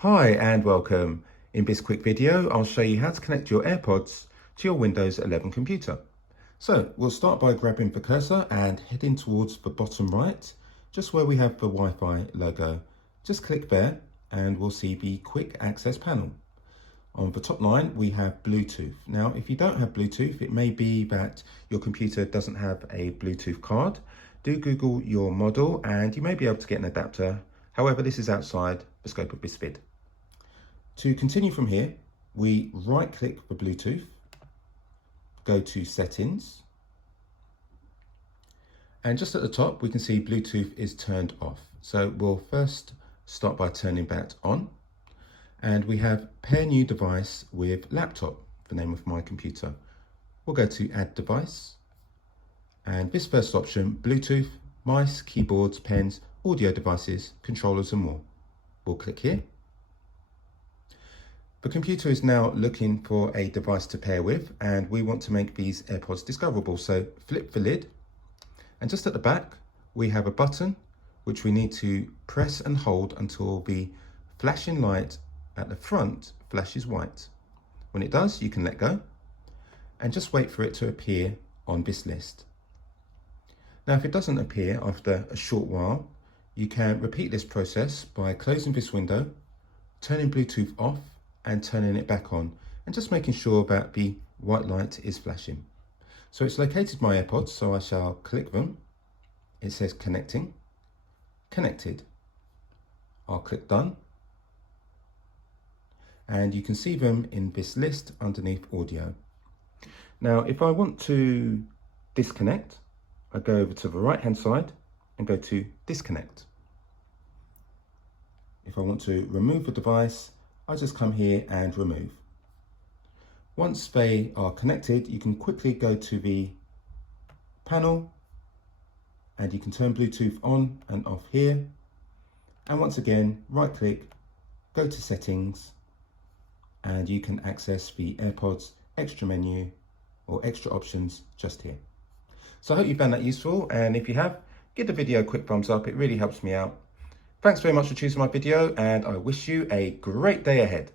Hi and welcome. In this quick video, I'll show you how to connect your AirPods to your Windows 11 computer. So we'll start by grabbing the cursor and heading towards the bottom right, just where we have the Wi-Fi logo. Just click there and we'll see the quick access panel. On the top line, we have Bluetooth. Now, if you don't have Bluetooth, it may be that your computer doesn't have a Bluetooth card. Do Google your model and you may be able to get an adapter. However, this is outside the scope of this vid. To continue from here, we right click the Bluetooth, go to settings, and just at the top we can see Bluetooth is turned off. So we'll first start by turning that on, and we have pair new device with laptop, the name of my computer. We'll go to add device, and this first option, Bluetooth, mice, keyboards, pens, audio devices, controllers and more. We'll click here. The computer is now looking for a device to pair with, and we want to make these AirPods discoverable. So flip the lid, and just at the back we have a button which we need to press and hold until the flashing light at the front flashes white. When it does, you can let go and just wait for it to appear on this list. Now, if it doesn't appear after a short while, you can repeat this process by closing this window, turning Bluetooth off and turning it back on, and just making sure that the white light is flashing. So it's located my AirPods, so I shall click them. It says connecting, connected. I'll click done. And you can see them in this list underneath audio. Now, if I want to disconnect, I go over to the right hand side and go to disconnect. If I want to remove the device, I just come here and remove. Once they are connected, you can quickly go to the panel and you can turn Bluetooth on and off here. And once again, right click, go to settings, and you can access the AirPods extra menu or extra options just here. So I hope you found that useful, and if you have, give the video a quick thumbs up. It really helps me out. Thanks very much for choosing my video, and I wish you a great day ahead.